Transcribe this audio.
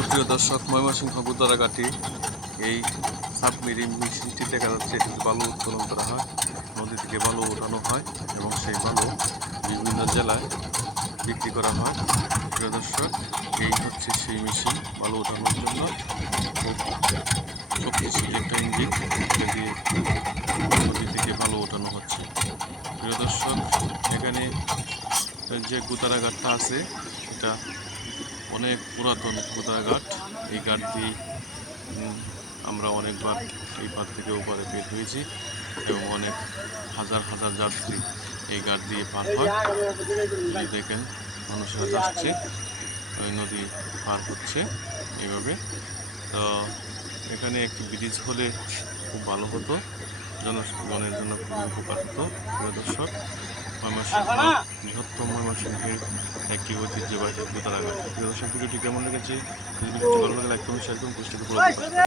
সুপ্রিয় দর্শক, ময়মনসিংহ গুদারাঘাটি এই সাবমেরিন মেশিনটি দেখা যাচ্ছে। এটি বালু উত্তোলন করা হয়, নদী থেকে বালু ওঠানো হয় এবং সেই বালু বিভিন্ন জেলায় বিক্রি করা হয়। প্রিয় দর্শক, এই হচ্ছে সেই মেশিন বালু ওঠানোর জন্য। শক্তিশালী একটা ইঞ্জিন দিয়ে নদী থেকে বালু ওঠানো হচ্ছে। প্রিয় দর্শক, এখানে যে গুদারাঘাটটা আছে সেটা অনেক পুরাতন গোদা ঘাট এই ঘাট দিয়ে আমরা অনেকবার এই পার থেকে ওপারে বের হয়েছি এবং অনেক হাজার হাজার যাত্রী এই ঘাট দিয়ে পার হয়। এই দেখেন মানুষরা যাচ্ছে ওই নদী পার হচ্ছে এইভাবে। তো এখানে একটি ব্রিজ হলে খুব ভালো হতো, জনগণের জন্য খুবই উপকার হতো, প্রিয় দর্শক। ময়মনসিংহ, বৃহত্তম ময়মনসিংহের একটি ঐতিহ্যবাহী গোতারাঘাট প্রিয় দর্শক ভিডিওটি কেমন লেগেছে? ভালো লাগে লাইক করুন শেয়ার করুন